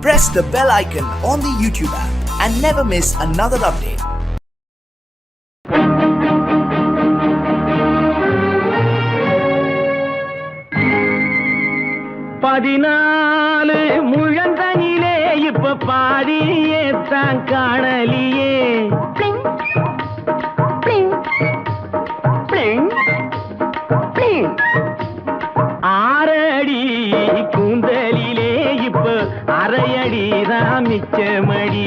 Press the bell icon on the YouTube app and never miss another update. பதினாலு முழந்தனிலே இப்ப பாடியே தான் காணலியே ஆறடி கூந்தலிலே இப்ப அரையடி ராமிச்சமடி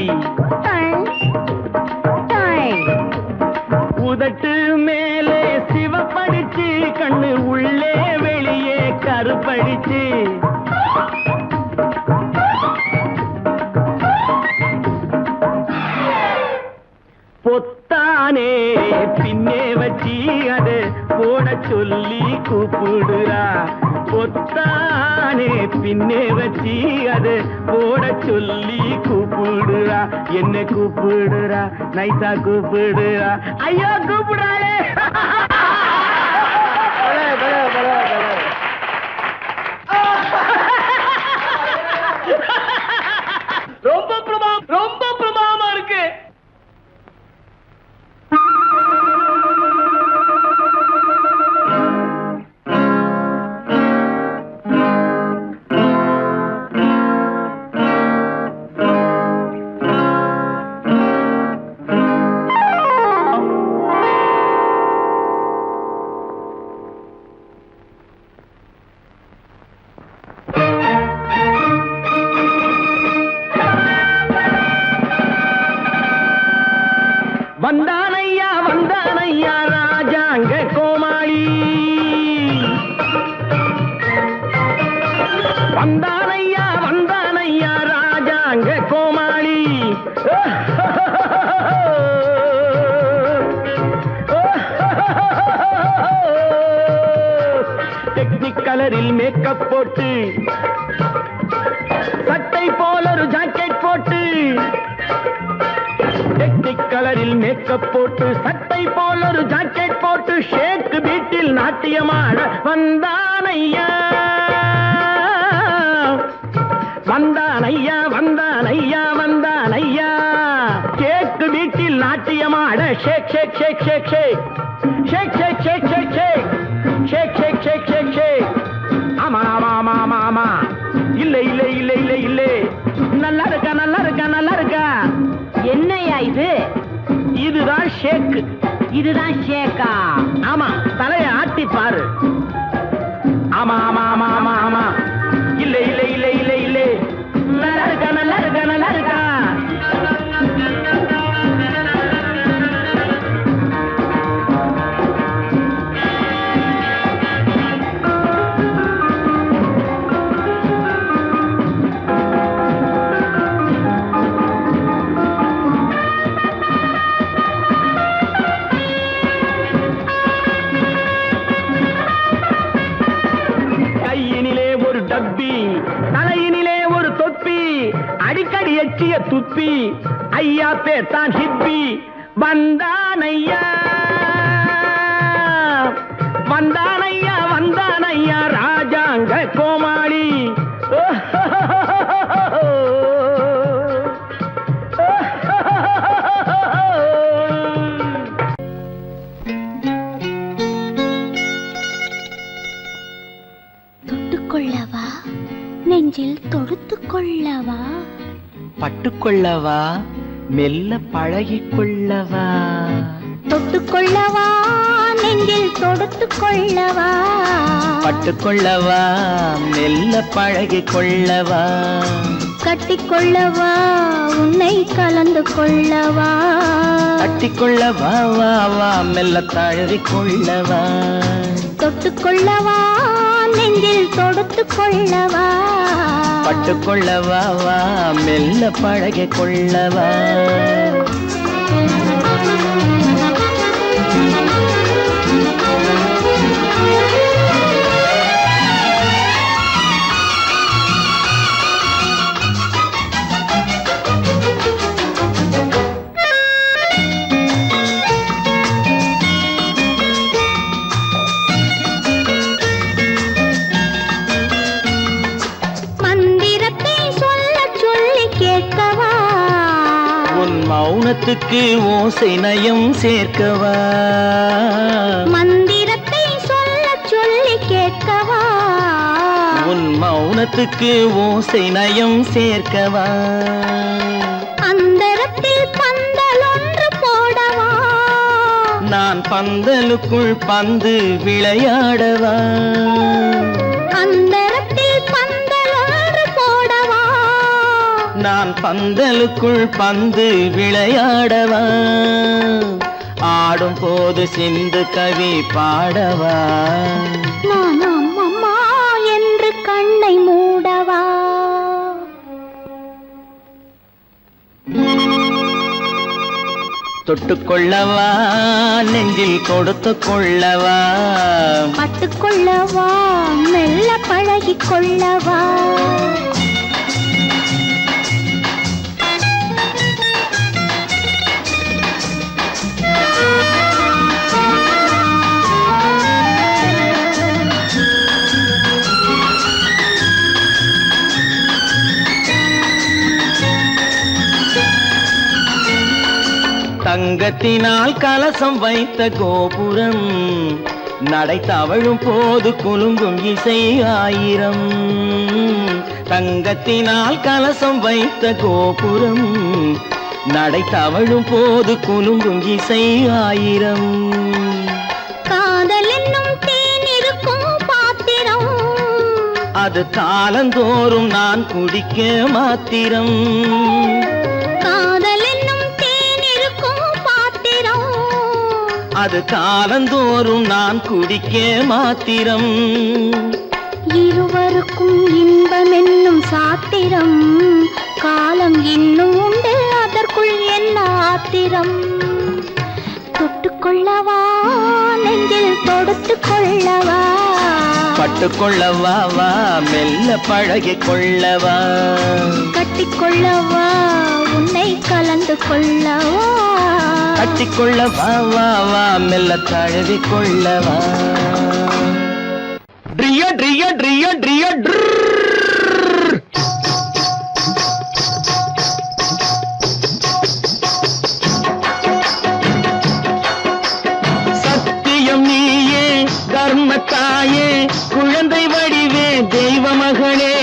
உதட்டு மேலே சிவப்படிச்சு கண்ணு உள்ளே வெளியே கருப்படிச்சு பொத்தானே பின்னே வச்சி அது போட சொல்லி கூப்பிடுறா பொத்தானே பின்னே வச்சி அது போட சொல்லி கூப்பிடுறா என்ன கூப்பிடுறா நைசா கூப்பிடுறா ஐயோ கூப்பிடாளே ரொம்ப பிரமாதமா இருக்கு. வந்தானையா ராஜாங்க கோமாளி வந்தானையா ராஜாங்க கோமாளி டெக்னிக் கலரில் மேக்கப் போட்டு சட்டை போல ஒரு ஜாக்கெட் போட்டு டெக்னிக் கலரில் மேக்கப் போட்டு சட்டை போல ஒரு ஜாக்கெட் போட்டு ஷேக் வீட்டில் நாட்டியமாட வந்தானையா ஷேக் வீட்டில் நாட்டியமாட ஷேக் ஷேக் ஷேக் ஷேக் ஷேக் ஷேக் ஷேக் ஷேக் ஷேக் ஷேக் ஷேக் ஷேக் ஷேக் ஷேக் ஷேக் ஆமா ஆமா ஆமா ஆமா ஆமா இல்ல இல்ல இல்ல இல்ல இல்ல நல்லா இருக்கா நல்லா இருக்கா நல்லா இருக்கா என்னையா இது? இதுதான் ஷேக். இதுதான் ஷேக்கா? ஆமா, தலையை ஆட்டி பாரு. ஆமா ஆமா ஆமா ஆமா ஆமா இல்ல இல்ல இல்ல இல்ல இல்ல நல்லா இருக்கா நல்லா இருக்கா நல்லா இருக்கா தலையினிலே ஒரு தொப்பி அடிக்கடி எச்சிய துப்பி ஐயா பேத்தான் ஹிப்பி வந்தானையா ராஜாங்க கோமாளி தொட்டுக்கொள்ளவா நெஞ்சில் தொடுத்துக் கொள்ளவா பட்டுக்கொள்ளவா மெல்ல பழகிக்கொள்ளவா தொட்டுக்கொள்ளவா நெஞ்சில் தொடுத்துக் கொள்ளவா பட்டுக்கொள்ளவா மெல்ல பழகிக்கொள்ளவா கட்டிக்கொள்ளவா உன்னை கலந்து கொள்ளவா கட்டிக்கொள்ளவா வா வா மெல்ல தழுவிக்கொள்ளவா தொட்டுக்கொள்ளவா நெஞ்சில் தொடுத்துக் கொள்ளவா பட்டுக்கொள்ளவா வா மெல்ல பழகிக்கொள்ளவா மந்திரத்தை சொல்ல மௌனத்துக்கு ஓசை நயம் சேர்க்கவா மந்திரத்தை சொல்ல சொல்லி கேட்கவா உன் மௌனத்துக்கு ஓசை நயம் சேர்க்கவா அந்தரத்தில் பந்தல் ஒன்று போடவா நான் பந்தலுக்குள் பந்து விளையாடவா அந்தரத்தில் பந்தல் ஒன்று போடவா நான் பந்தலுக்குள் பந்து விளையாடவா ஆடும் போது சிந்து கவி பாடவா நான் அம்மம்மா என்று கண்ணை மூடவா தொட்டுக்கொள்ளவா நெஞ்சில் கொடுத்து கொள்ளவா பட்டுக்கொள்ளவா மெல்ல பழகிக் கொள்ளவா தங்கத்தினால் கலசம் வைத்த கோபுரம் நடை தவழும் போது குலுங்கும் இசை ஆயிரம் தங்கத்தினால் கலசம் வைத்த கோபுரம் நடை தவழும் போது குலுங்கும் இசை ஆயிரம் காதல் என்னும் தேன் இருக்கும் பாத்திரம் அது காலந்தோறும் நான் குடிக்க மாத்திரம் காதல் என்னும் தேன் இருக்கும் பாத்திரம் அது காலந்தோறும் நான் குடிக்க மாத்திரம் இருவருக்கும் இன்பம் என்னும் சாத்திரம் காலம் இன்னும் உண்டு அதற்குள் என்ன ஆத்திரம் தொட்டுக்கொள்ளவா நெஞ்சில் தொடுத்துக் கொள்ளவா பட்டுக்கொள்ளவா வா மெல்ல பழகிக் கொள்ளவா கட்டிக்கொள்ளவா உன்னை கலந்து கொள்ளவா கட்டிக்கொள்ளவா வா வா மெல்ல தழுவி கொள்ளவா ட்ரிய ட்ரிய ட்ரிய ட்ரிய சத்தியம் நீயே தர்மத்தாயே குழந்தை வடிவே தெய்வ மகளே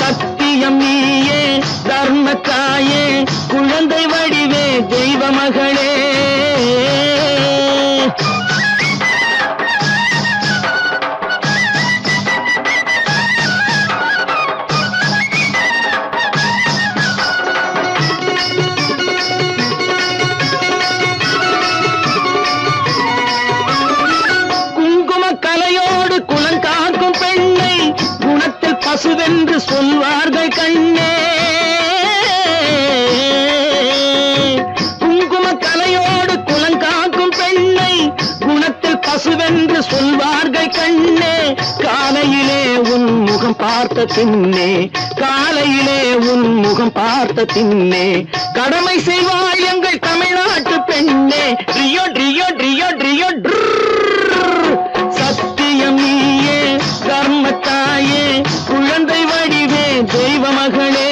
சத்தியம் நீயே தர்மத்தாயே குழந்தை வடிவே தெய்வ மகளே கலையோடு குலங்காக்கும் பெண்ணை குணத்தில் பசுவென்று சொல்வார்கள் கண்ணே குங்கும கலையோடு குலங்காக்கும் பெண்ணை குணத்தில் பசுவென்று சொல்வார்கள் கண்ணே காலையிலே உன் முகம் பார்த்த பின்னே காலையிலே உன் முகம் பார்த்த பின்னே கடமை செய்வாள் எங்கள் தமிழ்நாட்டு பெண்ணே ட்ரியோ ட்ரியோ ட்ரியோ ட்ரியோ சத்தியம் நீயே கர்மத்தாயே குழந்தை வடிவே தெய்வ மகளே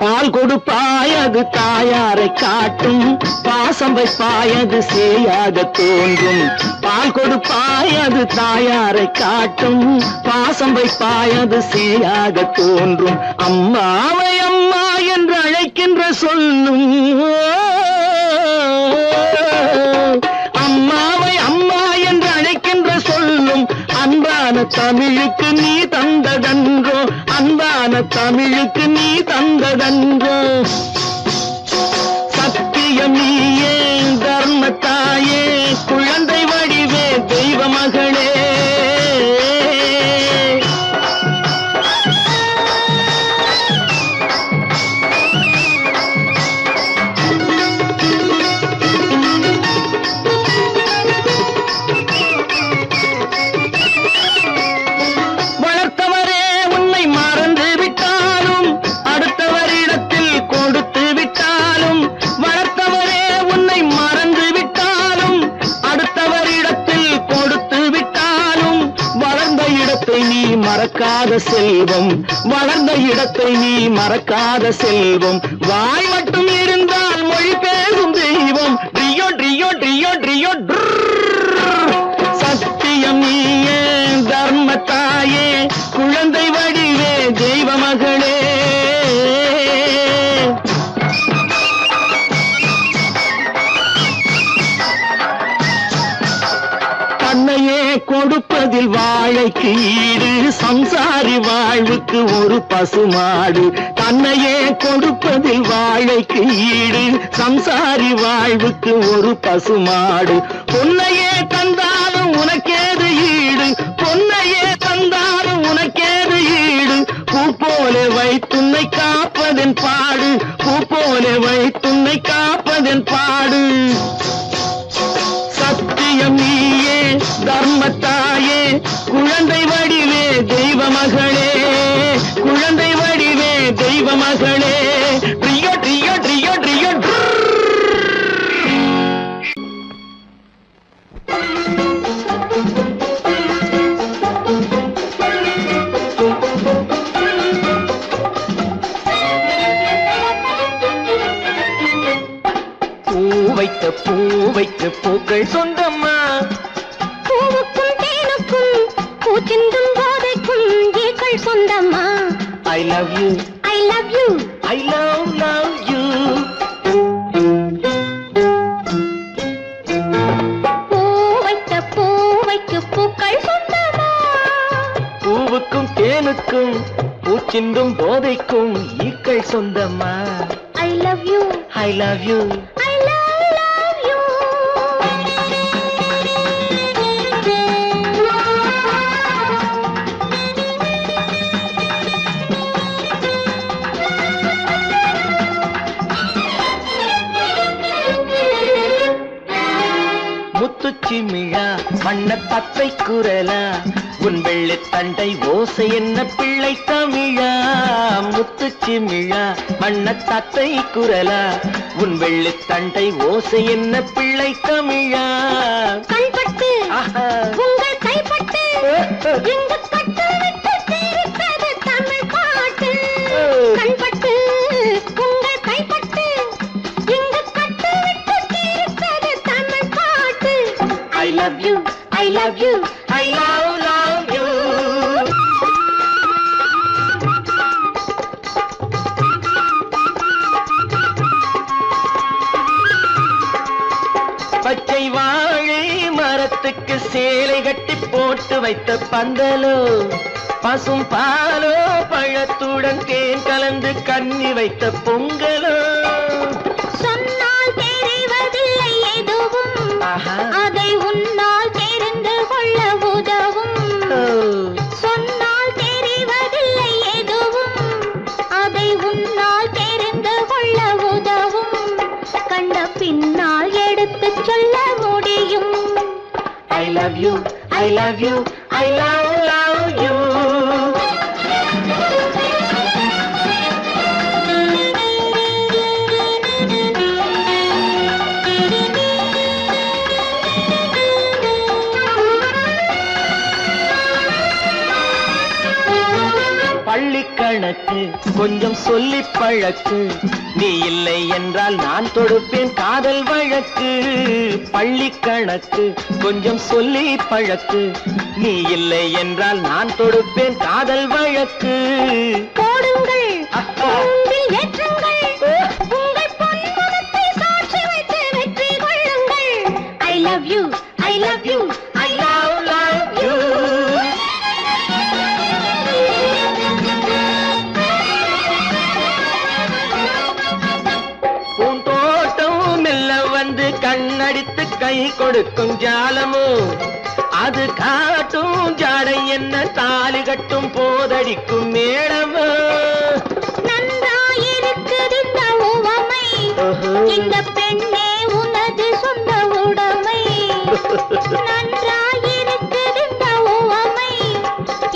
பால் கொடுப்பாய் அது தாயாரை காட்டும் பாசம் வைப்பாய் அது சேயாக தோன்றும் பால் கொடுப்பாய் அது தாயாரை காட்டும் பாசம் வைப்பாய் அது சேயாக தோன்றும் அம்மாவை அம்மா என்று அழைக்கின்ற சொல்லும் அம்மாவை அம்மா என்று அழைக்கின்ற சொல்லும் அன்பான தமிழுக்கு நீ தந்ததன்றோ அன்பான தமிழுக்கு நீ தந்ததன்றோ சத்தியம் நீயே தர்மத்தாயே குழந்தை வடிவே தெய்வ மகளே வளர்த்தவரே மறக்காத செல்வம், வளர்ந்த இடத்தை நீ மறக்காத செல்வம், வாய் மட்டும் இருந்தால் மொழி பேசும் தெய்வம். ட்ரியோ ட்ரியோ ட்ரியோ ட்ரியோ சத்தியம் நீயே தர்மத்தாயே, குழந்தை வடிவே தெய்வ மகளே. தன்னையே கொடுப்பதில் வாழைக்கு ஈடு, சம்சாரி வாழ்வுக்கு ஒரு பசுமாடு. தன்னையே கொடுப்பதில் வாழைக்கு ஈடு, சம்சாரி வாழ்வுக்கு ஒரு பசுமாடு. பொன்னையே தந்தாலும் உனக்கேது ஈடு, பொன்னையே தந்தாலும் உனக்கேது ஈடு. பூ போல வைத்துன்னை காப்பதன் பாடு, பூ போல வைத்துன்னை காப்பதன் பாடு. சத்தியம் நீயே தர்மத்தாயே, குழந்தை வடிவே தெய்வ மகளே, குழந்தை வடிவே தெய்வ மகளே. ட்ரியோ ட்ரியோ ட்ரியோ ட்ரியோ பூ வைத்த பூக்கள் சொந்தம்மா, பூவுக்கும் தேனுக்கும் பூச்சிந்தும் போதைக்கும் ஈக்கள் சொந்தம்மா. I love you, I love you, I love you. பூவைக்கு பூக்கள் சொந்தமா, பூவுக்கும் தேனுக்கும் பூச்சிந்தும் போதைக்கும் ஈக்கள் சொந்தம்மா. I love you, I love you. I love you. முத்துச்சிமிழா வண்ண தத்தை குரலா, உன் வெள்ளி தண்டை ஓசை என்ன பிள்ளை தமிழா. முத்துச்சிமிழா வண்ண தத்தை குரலா, உன் வெள்ளி தண்டை ஓசை என்ன பிள்ளை தமிழா. கண்பட்டு ஆஹா. உங்கள் கைப்பட்டு இந்த கட்டு விட்டு தீர்த்தது தமிழ் பாட்டு. கண்பட்டு உங்கள் கைப்பட்டு இந்த கட்டு விட்டு தீர்த்தது தமிழ் பாட்டு. I love you, I love you, I love you. பச்சை வாழை மரத்துக்கு சேலை கட்டி போட்டு வைத்த பந்தலோ, பசும் பாலோ பழத்துடன் தேன் கலந்து கண்ணி வைத்த பொங்கலோ. சொன்னால் தெரிவதில்லை எதுவும், ஆஹா. அதை உன்னால் தெரிந்து கொள்ள உதவும். சொன்னால் தெரிவதில்லை எதுவும், அதை உன்னால் தெரிந்து கொள்ள உதவும். கண்ட பின்னால் எடுத்துச் சொல்ல முடியும். I love you, I love you, I love you. பள்ளிக்கணக்கு கொஞ்சம் சொல்லி பழக்கு, நீ இல்லை என்றால் நான் தொடுப்பேன் காதல் வழக்கு. பள்ளிக்கணக்கு கொஞ்சம் சொல்லி பழக்கு, நீ இல்லை என்றால் நான் தொடுப்பேன் காதல் வழக்கு. போடுங்கள் கூண்டில் ஏற்றுங்கள், உங்கள் பொன்முகத்தை சாட்சி வைத்து வெற்றி கொள்ளுங்கள். I love you, I love you, I love you. பூந்தோட்டம் மெல்ல வந்து கண்ணடித்து கை கொடுக்கும் ஜாலமோ, அது காட்டும் ஜாடை என்ன தாலி கட்டும் போதடிக்கும் மேளமோ. நன்றாயிருக்குது இந்த உவமை, இந்த பெண்ணே உனது சொந்த உடைமை. நன்றாயிருக்குது இந்த உவமை,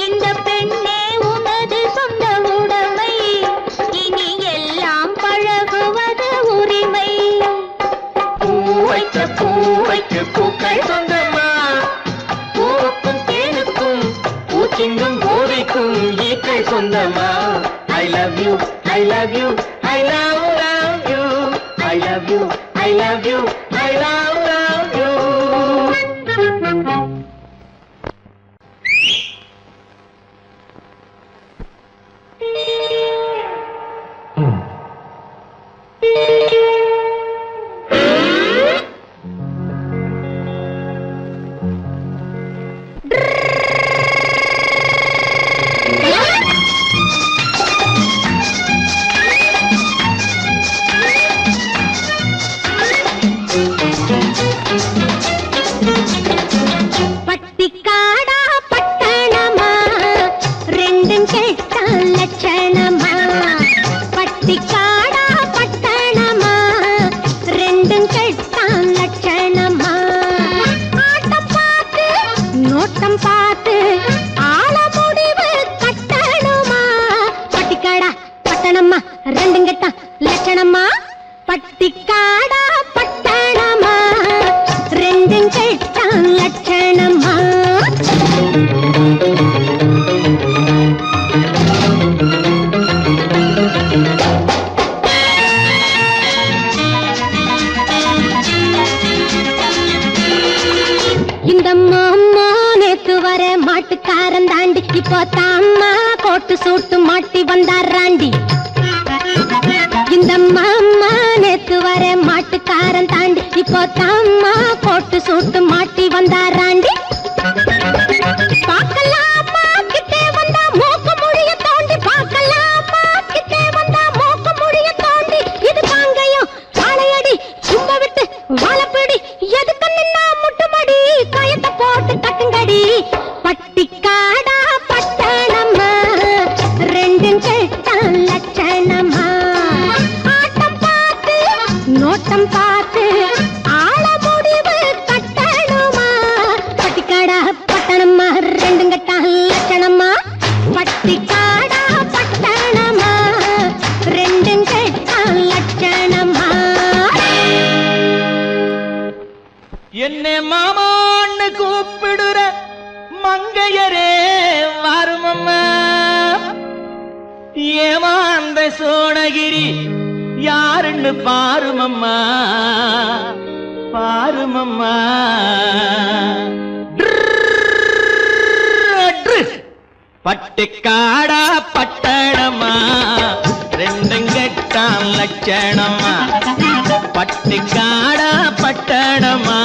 இந்த பெண்ணே உனது சொந்த உடைமை. இனி எல்லாம் பழகுவது உரிமை. பூவைக்கு பூக்கள் சொந்தமா, பூவுக்கும் தேனுக்கும் பூச்சிங்கும் போதைக்கும் ஆட்டம் பார்த்து ஆள முடிவு கட்டணுமா பட்டிக்காடா பட்டணம்மா ரெண்டும் கெட்டா லட்சணம்மா பட்டிக்காடா பட்டணமா ரெண்டும் கெட்டா லட்சணம்மா இந்த மாமா நேத்து வர மாட்டுக்காரன் தாண்டி இப்போ தாமா கோட்டு சூட்டு மாட்டி வந்தாராண்டி இந்த மாமா நேத்து வர மாட்டுக்காரன் தாண்டி இப்போ தாமா கோட்டு சூட்டு மாட்டி வந்தாராண்டி பார்க்கலாமா கிட்டே வந்தா மூக்கு முடிய தோண்டி பார்க்கலாமா கிட்டே வந்தா மூக்கு முடிய தோண்டி இது காங்கையும் வாழையடி சும்ப விட்டு வாழப்பிடி எதுக்கு நின்னா முட்டுமடி கயத்தை போட்டு கட்டுங்கடி பட்டிக்காடா பட்டணம்மா ரெண்டும் கெட்டா லட்சணமா ஆட்டம் பார்த்து நோட்டம் பார்த்து ஆள முடிவு கட்டணுமா பட்டிக்காடா பட்டணம்மா ரெண்டும் கெட்டா லட்சணமா பட்டிக்காடா பட்டணமா ரெண்டும் கெட்டா லட்சணமா என்ன மாமான்னு கூப்பிடுற மங்கையரே வருமம்மா ஏமாந்த சோழகிரி யாருன்னு பாருமம்மா பாருமம்மா பட்டிக்காடா பட்டணமா ரெண்டும் கெட்டான் லட்சணமா பட்டிக்காடா பட்டணமா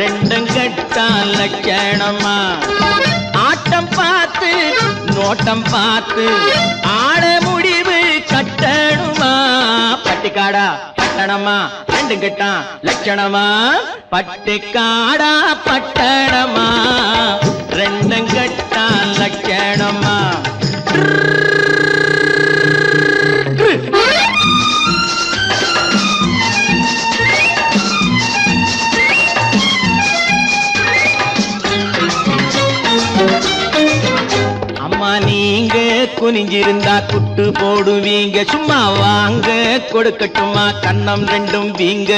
ரெண்டும் கெட்டான் லட்சணமா ஆட்டம் பார்த்து நோட்டம் பார்த்து ஆட முடிவு கட்டணுமா பட்டிக்காடா பட்டணமா ரெண்டும் கெட்டான் லட்சணமா பட்டிக்காடா பட்டணமா ரெண்டும் கெட்டான் லட்சணமா அம்மா நீங்க குனிஞ்சிருந்தா குட்டு போடுவீங்க சும்மா வாங்க கொடுக்கட்டுமா கண்ணம் ரெண்டும் வீங்க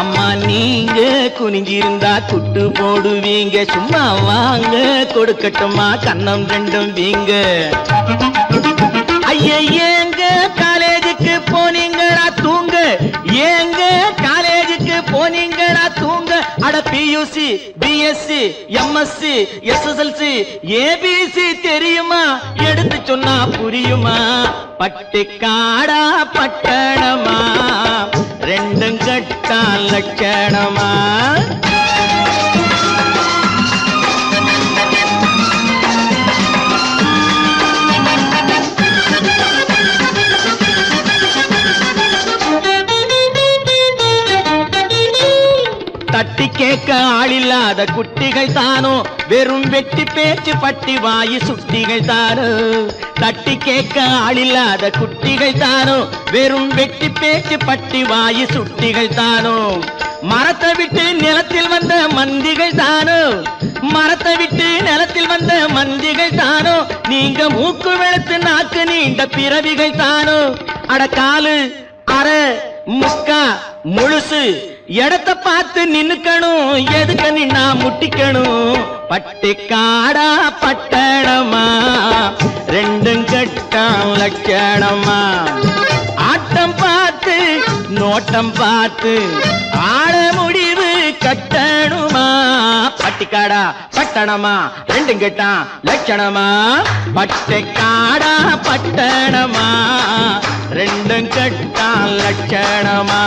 அம்மா நீங்க குனிஞ்சிருந்தா குட்டு போடுவீங்க சும்மா வாங்க கொடுக்கட்டுமா கண்ணம் ரெண்டும் வீங்க ஐயா ஏங்க காலேஜுக்கு போனீங்களா தூங்க ஏங்க காலேஜுக்கு போனீங்களா தூங்க அட PUC BSc MSc SSLC ABC தெரியுமா எடுத்து சொன்னா புரியுமா பட்டிக்காடா பட்டணமா ரெண்டும் கெட்டா லட்சணமா தட்டி கேட்க ஆளில்லாத குட்டிகள் தானோ வெறும் வெட்டி பேச்சு பட்டி வாயு சுட்டிகள் தானோ தட்டி கேட்க ஆளில்லாத குட்டிகள் தானோ வெறும் வெட்டி பேச்சு பட்டி வாயு சுட்டிகள் தானோ மரத்தை விட்டு நிலத்தில் வந்த மந்திகள் தானோ மரத்தை விட்டு நிலத்தில் வந்த மந்திகள் தானோ நீங்க மூக்கு வெளுத்து நாக்கு நீண்ட பிறவிகள் தானோ அட காலு அரை முக்கா முழுசு இடத்த பார்த்து நின்னுக்கணும் எதுக்கு நின்னா முட்டிக்கணும் பட்டிக்காடா பட்டணமா ரெண்டும் கெட்டா லட்சணமா ஆட்டம் பார்த்து நோட்டம் பார்த்து ஆட முடிவு கட்டணுமா பட்டிக்காடா பட்டணமா ரெண்டும் கெட்டா லட்சணமா பட்டிக்காடா பட்டணமா ரெண்டும் கெட்டா லட்சணமா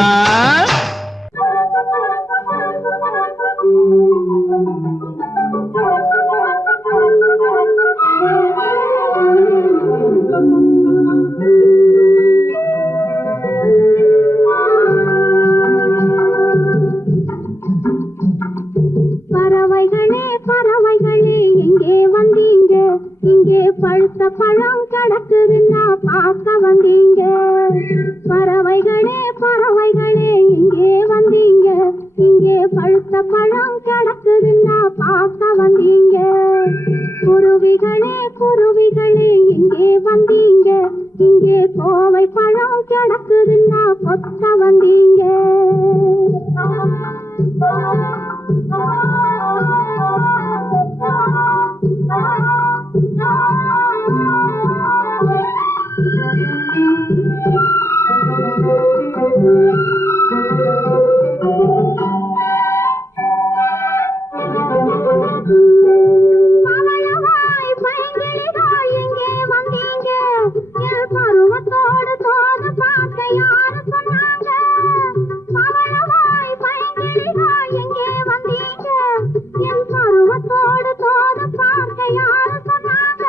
பறவைகளே பறவைகளே எங்கே வந்தீங்க இங்கே பழுத்த பழம் கிடக்குதுன்னா பார்க்க வந்தீங்க பறவைகளே பறவைகளே எங்கே வந்தீங்க இங்கே பழுத்த பழம் கிடக்குதுன்னா பார்க்க வந்தீங்க. குருவிகளே குருவிகளே எங்கே வந்தீங்க? இங்கே கோவை பழம் கிடக்குதுன்னா கொத்த வந்தீங்க. பவளவாய் பைங்கிளிகள் எங்கே வந்தீங்க? என் பருவத்தோடு தோது பார்க்க யாரு சொன்னாங்க? பவளவாய் பைங்கிளிகள் எங்கே வந்தீங்க? என் பருவத்தோடு தோது பார்க்க யாரு சொன்னாங்க?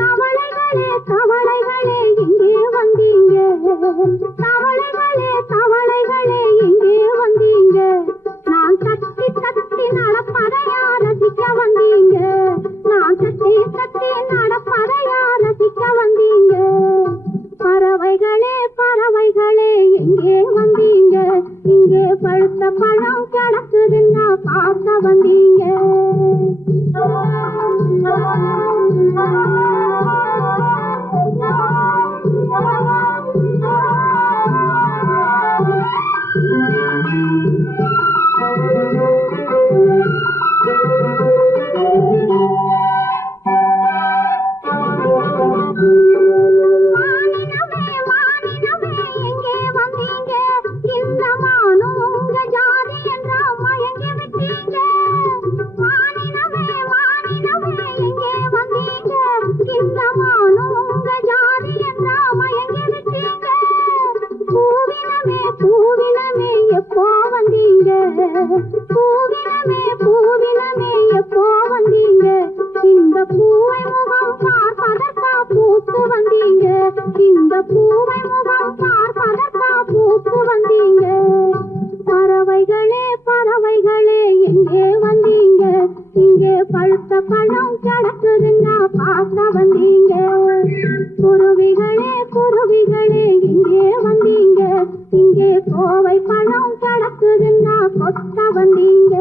தவளைகளே தவளைகளே எங்கே வந்தீங்க? தவளைகளே தவளைகளே எங்கே வந்தீங்க? நான் தட்டி தட்டி நடப்பதையா ரசிக்க வந்தீங்க? நான் தட்டி தட்டி நடப்பதையா ரசிக்க வந்தீங்க? பறவைகளே பறவைகளே எங்கே வந்தீங்க? இங்கே பழுத்த பழம் கிடக்குதுன்னா பார்க்க வந்தீங்க. மானினமே மானினமே எங்கே வந்தீங்க? இந்த மானும் உங்க ஜாதி என்றா மயங்கி விட்டீங்க. மானினமே மானினமே எங்கே வந்தீங்க? இந்த மானும் உங்க ஜாதி என்றா மயங்கி விட்டீங்க. பூவினமே பூவினமே எப்போ வந்தீங்க? பூவினமே பூவினமே எப்போ வந்தீங்க? இந்த பூவை முகம் பார்ப்பதற்கா பூத்து வந்தீங்க? இந்த பூவை முகம் பார்ப்பதற்கா பூத்து வந்தீங்க? பறவைகளே பறவைகளே எங்கே வந்தீங்க? இங்கே பழுத்த பழம் கிடக்குதுன்னா பார்க்க வந்தீங்க. குருவிகளே குருவிகளே எங்கே வந்தீங்க? இங்கே கோவை பழம் கிடக்குதுன்னா கொத்த வந்தீங்க.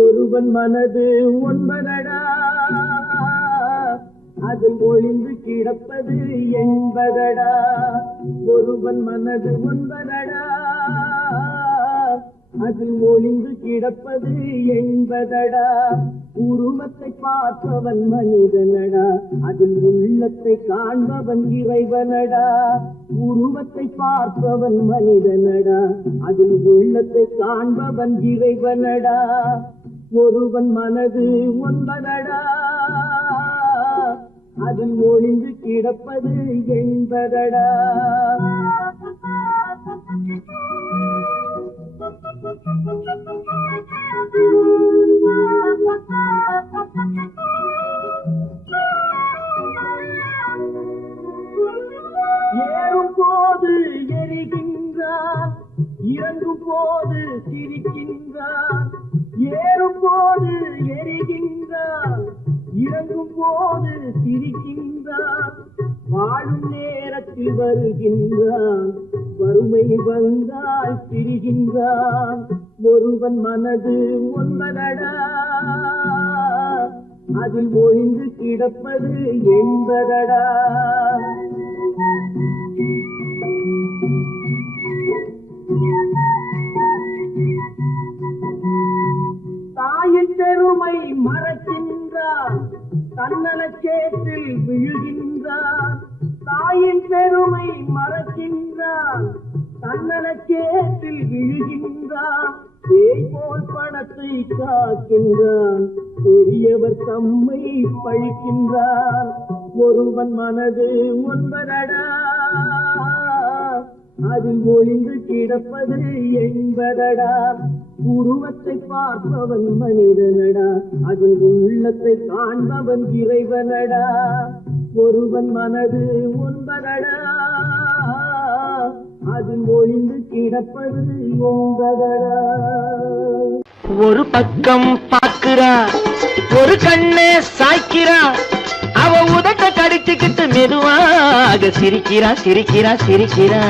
ஒருவன் மனது ஒன்பதடா, அதில் ஒளிந்து கிடப்பது என்பதடா. ஒருவன் மனது ஒன்பதடா, அதில் ஒளிந்து கிடப்பது என்பதடா. உருவத்தை பார்ப்பவன் மனிதனடா, அதில் உள்ளத்தை காண்பவன் இறைவனடா. உருவத்தை பார்ப்பவன் மனிதனடா, அதில் உள்ளத்தை காண்பவன் இறைவனடா. ஒருவன் மனது ஒன்பதடா, அதில் ஒளிந்து கிடப்பது என்பதடா. ஏறும் போது எரிகின்றான், இறங்கும் போது சிரிக்கின்றான். ஏறும் போது எரிகின்றான், இறங்கும் போது சிரிக்கின்றான். வாழும் நேரத்தில் வருகின்றான், வறுமை வந்தால் பிரிகின்றான். ஒருவன் மனது ஒன்பதடா, அதில் ஒளிந்து கிடப்பது என்பதடா. தாயின் பெருமை மறக்கின்றான், தன்னலச்சேற்றில் விழுகின்றான். தாயின் பெருமை மறக்கின்றான், தன்னலச்சேற்றில் விழுகின்றான். பேய் போல் பணத்தை காக்கின்றான், பெரியவர் தம்மை பழிக்கின்றான். ஒருவன் மனது ஒன்பதடா, அதில் ஒளிந்து கிடப்பது என்பதடா. உருவத்தை பார்ப்பவன் மனிதனடா, அதில் உள்ளத்தை காண்பவன் இறைவனடா. ஒருவன் மனது ஒன்பதடா, அதில் ஒளிந்து கிடப்பது என்பதடா. ஒரு பக்கம் பார்க்கிறா, ஒரு கண்ணே சாய்க்கிறா, அவ உதட்ட கடிச்சுக்கிட்டு மெதுவாக சிரிக்கிறா சிரிக்கிறா சிரிக்கிறா.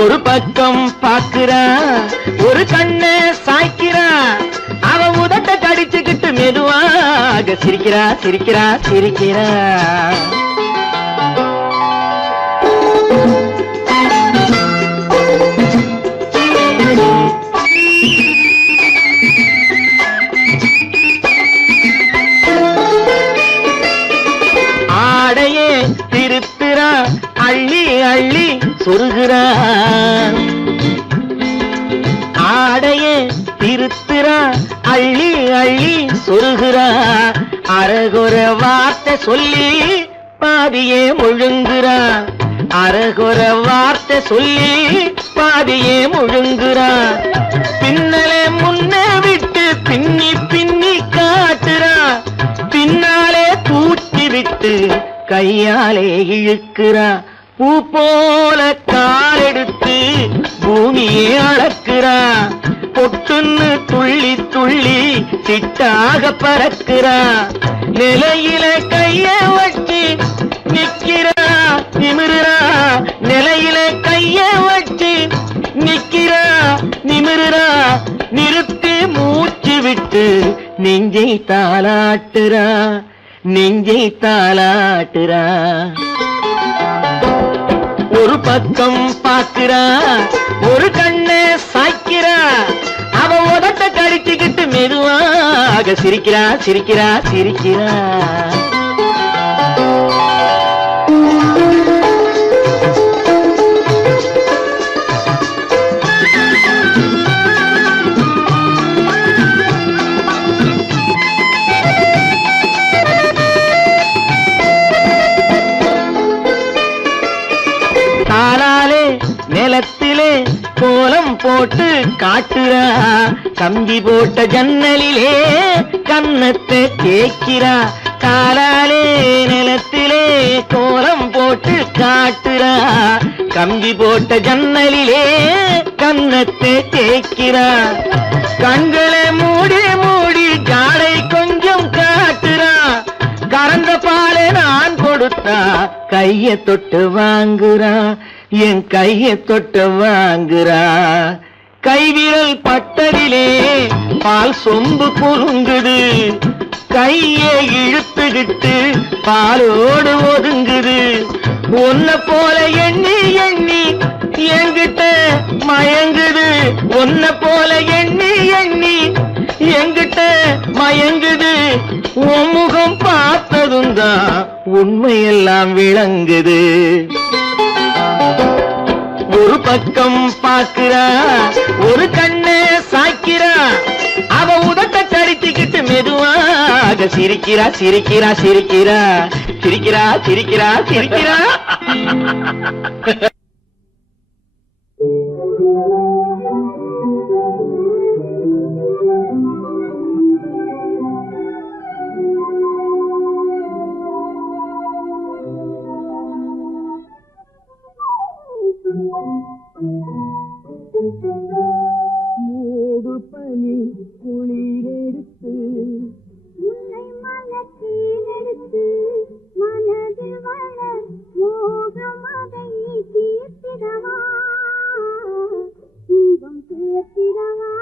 ஒரு பக்கம் பார்க்கிறா, ஒரு கண்ணே சாய்க்கிறா, அவ உதட்ட கடிச்சுக்கிட்டு மெதுவாக சிரிக்கிறா சிரிக்கிறா சிரிக்கிறா. ஆடையே திருத்துறா, அள்ளி அள்ளி சொருகிறா. ஆடையே திருத்துறா, அள்ளி அள்ளி சொருகிறா. அரகுற வார்த்தை சொல்லி பாதியே முழுங்குறா. அரகுற வார்த்தை சொல்லி பாதியே முழுங்குறா. பின்னலே முன்னே விட்டு பின்னி பின்னி காட்டுறா. பின்னாலே தூக்கி விட்டு கையாலே இழுக்கிறா. பூ போல காலெடுத்து பூமியே அளக்கிறா. பொட்டுன்னு துள்ளி துள்ளி சிட்டாக பறக்கிறா. நிலையில கைய வச்சு நிக்கிறா நிமிருறா. நிலையில கைய வச்சு நிக்கிறா நிமிருறா. நிறுத்தி மூச்சு விட்டு நெஞ்சை தாளாட்டுறா நெஞ்சை தாளாட்டுறா. ஒரு பக்கம் பார்க்கிறா, ஒரு கண்ணை சாய்க்கிறா, அவ உதட்ட கடிச்சுக்கிட்டு மெதுவாக சிரிக்கிறா சிரிக்கிறா சிரிக்கிறா. காலாலே நிலத்திலே கோலம் போட்டு காட்டுறா. கம்பி போட்ட ஜன்னலிலே கன்னத்தை தேய்க்கிறா. காலாலே நிலத்திலே கோலம் போட்டு காட்டுறா. கம்பி போட்ட ஜன்னலிலே கன்னத்தை தேய்க்கிறா. கண்களை மூடி மூடி ஜாடை கொஞ்சம் காட்டுறா. கறந்த பாலை நான் கொடுத்தா கைய தொட்டு வாங்குறா. என் கைய தொட்டு வாங்குறா. கைவிரல் பட்டதிலே பால் சொம்பு குறுங்குது. கையை இழுத்துக்கிட்டு பாலோடு ஒதுங்குது. ஒன்ன போல எண்ணி எண்ணி என்கிட்ட மயங்குது. ஒன்ன போல எண்ணி எண்ணி என்கிட்ட மயங்குது. உன் முகம் பார்த்ததும் தான் உண்மையெல்லாம் விளங்குது. ஒரு பக்கம் பார்க்கிறா, ஒரு கண்ணை சாய்க்கிறா, அவ உதட்ட கடிச்சுக்கிட்டு மெதுவாக சிரிக்கிறா சிரிக்கிறா சிரிக்கிறா சிரிக்கிறா சிரிக்கிறா சிரிக்கிறா. மூடு பனி குளிரெடுத்து உன்னை மலத்தீனெடுத்து மனதில் வளர் மோகம் அதை தீர்த்திடவா இன்பம் சேர்த்திடவா.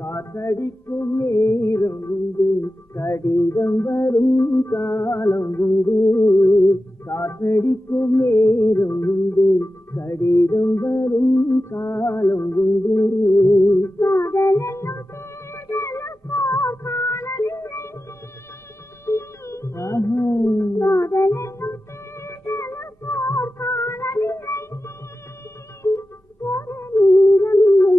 காற்றடிக்கும் நேரம் உண்டு, கடிதம் வரும் காலம் உண்டு. காற்றடிக்கும் நேரம் உண்டு, கடிதம் வரும் காலம் உண்டு. காதலென்னும் தேடலுக்கோர் காலமில்லை. காதலென்னும் தேடலுக்கோர் காலமில்லை. ஒரு நேரமில்லை.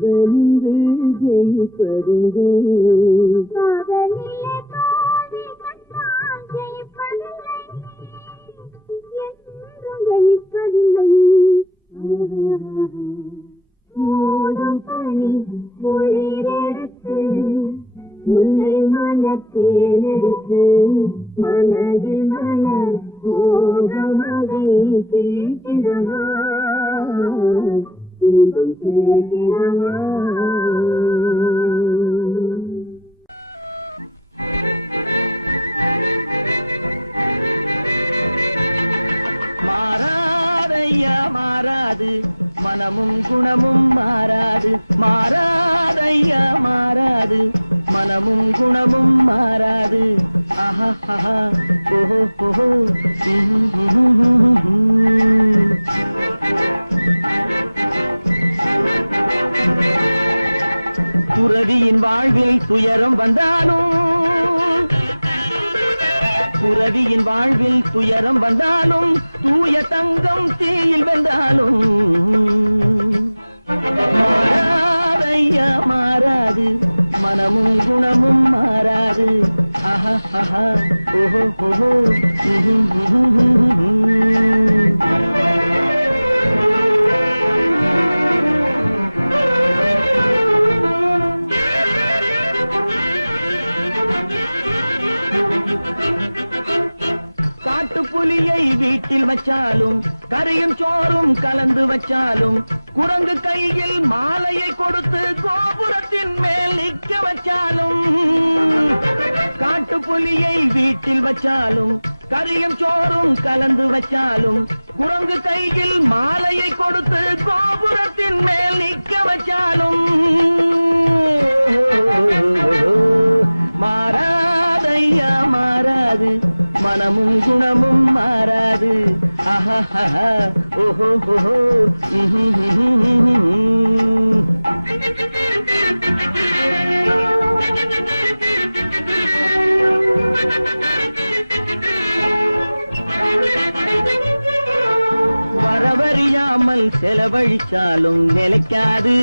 காதலின்று ஜெயிப்பதுண்டு. காதலிலே தோல்வி கண்டால் ஜெயிப்பதில்லை, என்றும் ஜெயிப்பதில்லை. மோதும் பனி குளிரெடுத்து முல்லை மனத்தேனெடுத்து மனதில் மலர் மோகமதை தீட்டிடவா இன்பம் கேட்டிடவா. மாறாதையா மாறாது மனமும் குணமும் மாறாது. மாறாதையா மாறாது மனமும் குணமும் மாறாது. ஆஹா ஆஹா ஓஹோ ஓஹோ. துறவியின் வாழ்வில் துயரம் வந்தாலும், துறவியின் வாழ்வில் துயரம் வந்தாலும், தூய தங்கம் தீயில் வெந்தாலும் மாறாதையா மாறாது மனமும் குணமும் மாறாது. ஆஹா ஆஹா ஓஹோ ஓஹோ. காட்டுப்புலியை வீட்டில் வச்சாலும், கரையும் சோறும் கலந்து வச்சாலும், குரங்கு கையில் மாலையை கொடுத்து கோபுரத்தின் மேல் நிற்க வச்சாலும், காட்டுப்புலியை வீட்டில் வச்சாலும், கரையும் சோறும் கலந்து வச்சாலும், குரங்கு கையில் மாலையை கொடுத்து கோபுரத்தின் மேல் நிற்க வச்சாலும் மாறாதையா மாறாது மனமும் குணமும் மாறாது. ஆஹா ஆஹா ஓஹோ ஓஹோ. வரவறியாமல் செலவழிச்சாலும் நிலைக்காது.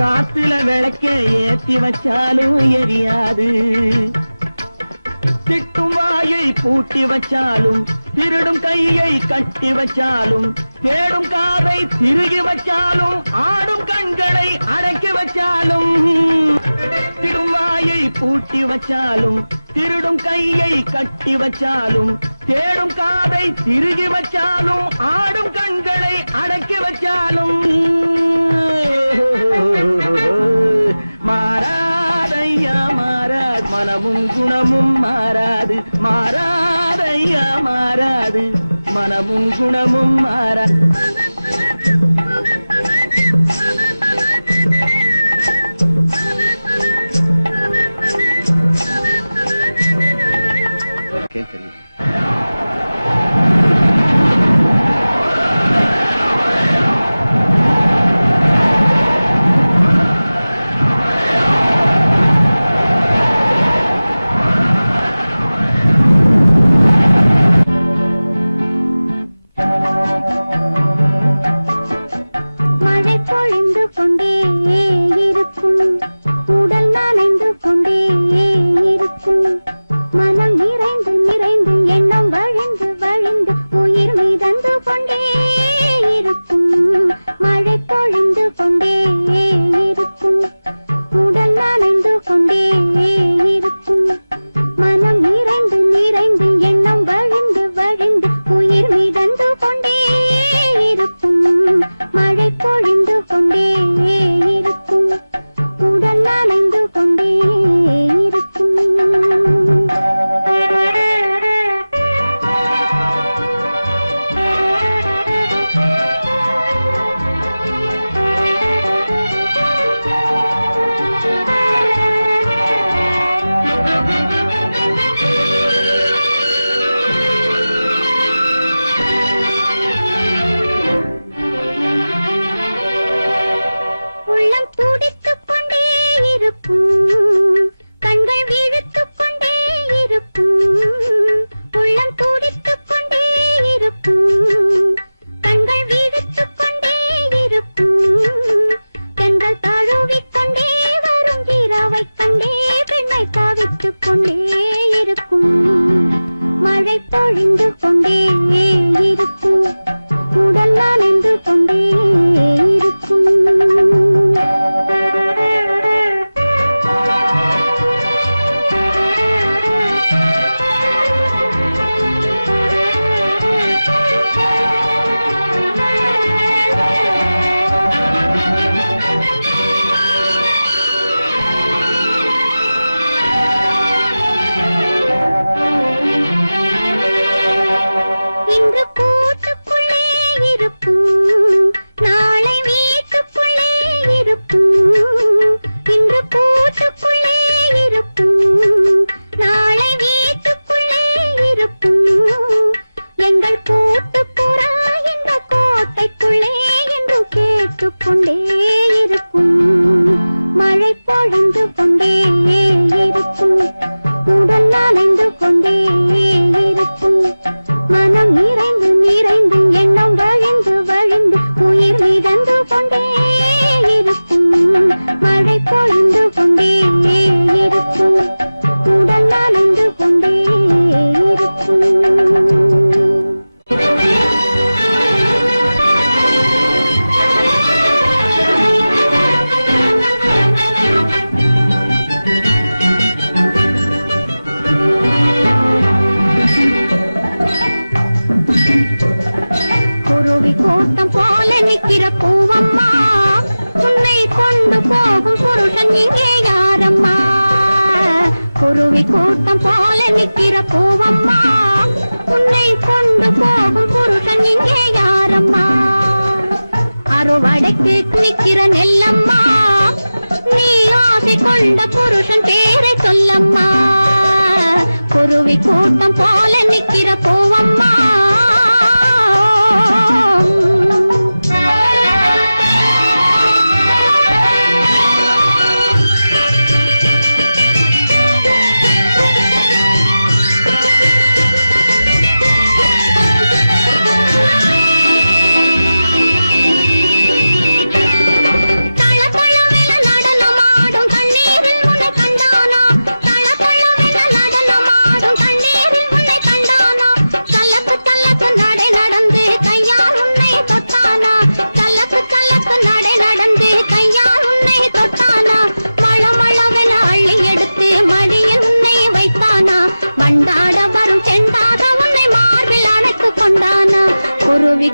காத்துல விளக்க ஏத்தி வச்சாலும் எரியாது. திட்டும் வாயை பூட்டி வச்சாலும், திருடும் கையை கட்டி வச்சாலும், தேடும் காதை திருகி வச்சாலும், ஆடும் கண்களை அடக்கி வச்சாலும், திடும் வாயை பூட்டி வச்சாலும், திருடும் கையை கட்டி வச்சாலும், தேடும் காதை திருகி வச்சாலும், ஆடும் கண்களை அடக்கி வச்சாலும் மாறாதையா மாறாது மனமும் குணமும் மாறாது. மாறாதையா மாறாது மனமும் குணமும் மாறாது. தெரியும். மழை பொழிந்து கொண்டே இருக்கும், உடல் நனைந்து கொண்டே இருக்கும், மனம் நிறைந்து நிறைந்து எண்ணம் வழிந்து வழிந்து உயிர் மிதந்து கொண்டே இருக்கும். மழை பொழிந்து கொண்டே இருக்கும், உடல் நனைந்து கொண்டே இருக்கும், மனம் நிறைந்து நிறைந்து எண்ணம் வழிந்து வழிந்து உயிர் மிதந்து கொண்டே இருக்கும். மழை பொழிந்து கொண்டே இருக்கும், உடல் நனைந்து கொண்டே இருக்கும். இருக்கும் மழை பொழிந்து கொண்டே இருக்கும் உடல் நனைந்து கொண்டே இருக்கும் மனம் நிறைந்து நிறைந்து எண்ணம் வழிந்து வழிந்து உயிர் மிதந்து கொண்டே இருக்கும் மழை பொழிந்து கொண்டே இருக்கும் உடல் நனைந்து கொண்டே இருக்கும் கூட்டம் போல நிக்கிற பூவம்மா உன்னை கொண்டு போகும் புருஷன் இங்கே யாரம்மா குருவி கூட்டம் போல நிக்கிற பூவம்மா உன்னை கொண்டு போகும் புருஷன் இங்கே யாரம்மா அறுவடைக்கு நிக்கிற நெல்லம்மா நீ ஆசை கொண்ட புருஷன் பேரை சொல்லம்மா குருவி கூட்டம் போல நிக்கிற பூவம்மா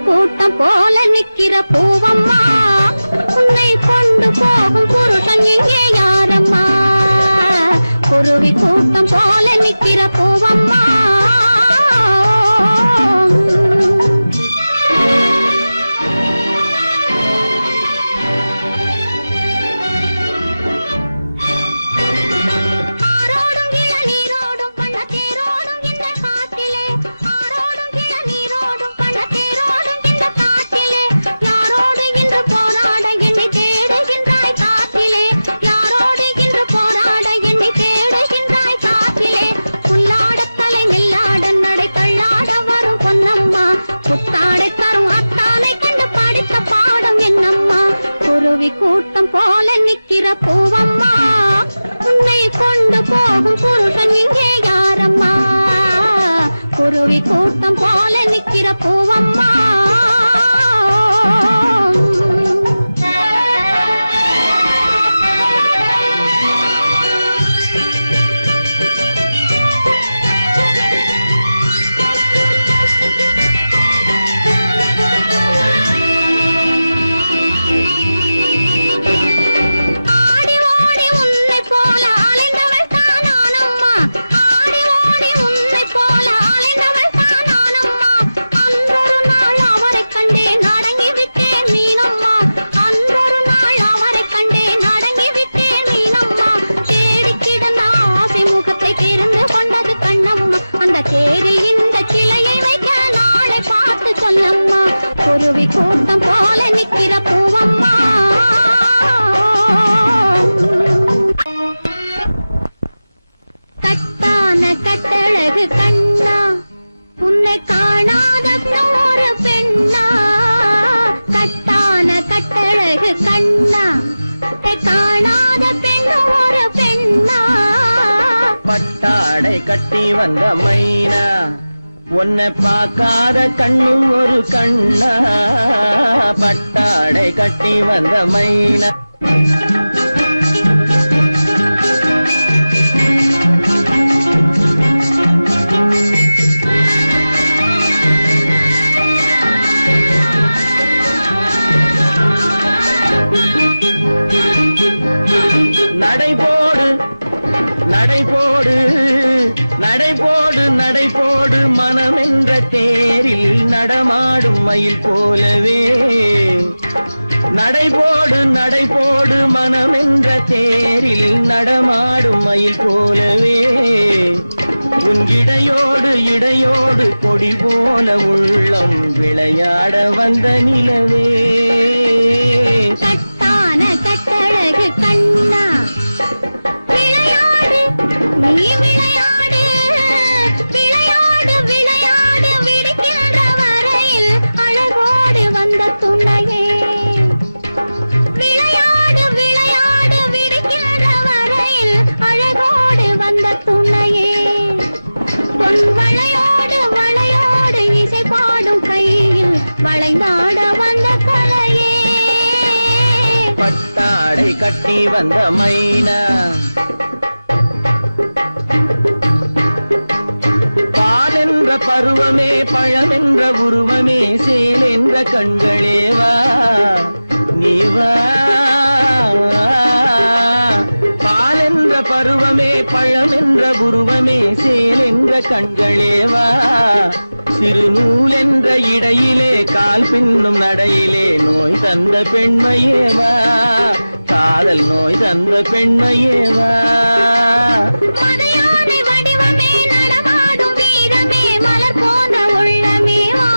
கூட்டம் போல நிக்கிற பூவம்மா உன்னை கொண்டு போகும் புருஷன் இங்கே யாரம்மா குருவி கூட்டம் போல நிக்கிற பூவம்மா கூட்டம் போல நிக்கிற பூவம்மா உன்னை கொண்டு போகும் புருஷன் இங்கே யாரம்மா குருவி கூட்டம் போல நிக்கிற பூவம்மா தேரில் இந்த கிளையை வைக்க நாளை பார்த்து சொல்லம்மா குருவி கூட்டம் போல நிக்கிற பூவம்மா கட்டான கட்டழகு கண்ணா உன்னை காணாத ஒரு பெண்ணா கட்டான கட்டழகு கண்ணா காணாத பெண்ணு ஒரு பெண்ணா பட்டாடை கட்டி வந்த மைனா உன்னை பார்க்காத கண்ணும் ஒரு கண்ணா பட்டாடை கட்டி வந்த மைனா நடைபோடு நடைபோடு நடைபோடு நடைபோடு மனமென்ற தேரில் நடமாடும் மயில் போலவே நடைபோடு நடைபோடு மனமென்ற தேரில் நடமாடும் மயில் போலவே உன் இடையோடு இடையோடு கொடி போல உள்ளம் விளையாட வந்த நிலவே கட்டான அசைந்தாட வந்த கலையே பட்டாடை கட்டி வந்த மைனா பால் என்ற பருவமே பழம் என்ற உருவமே சேல் என்ற கண்களேவா நீவா பால் என்ற பருவமே பழம் என்ற உருவமே சேல் என்ற கண்களேவா சிறு நூல் என்ற இடையிலே கால் பின்னும் நடையிலே நோய் தந்த பெண்மையேவா காதல் நோய் தந்த பெண்மையேவா மதையானை வடிவமே நடமாடும் வீரமே மலர் போன்ற உள்ளமேவா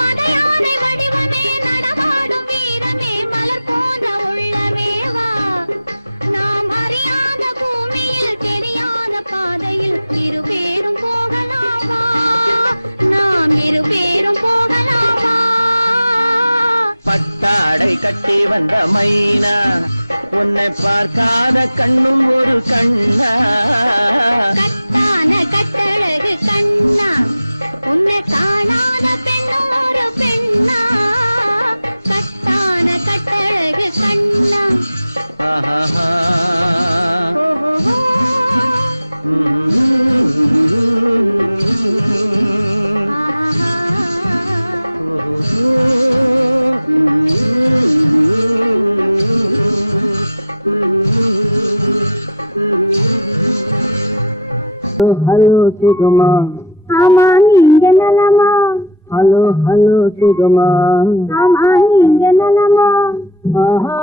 மதையானை வடிவமே நடமாடும் வீரமே மலர் போன்ற உள்ளமேவா நாம் அறியாத பூமியில் தெரியாத பாதையில் இருபேரும் போகலாமா நாம் இருபேரும் போகலாமா பட்டாடை கட்டி வந்த மைனா உன்னை பார்க்காத கண்ணும் ஒரு கண்ணா கட்டான கட்டழகு கண்ணா உன்னை காணாத பெண்ணும் ஒரு பெண்ணா கட்டான கட்டழகு கண்ணா ஆஹா ஓஹோ ஆஹா ஹலோ சுகமா ஆமா நீங்க நலமா ஹலோ ஹலோ சுகமா ஆமா நீங்க நலமா ஆஹா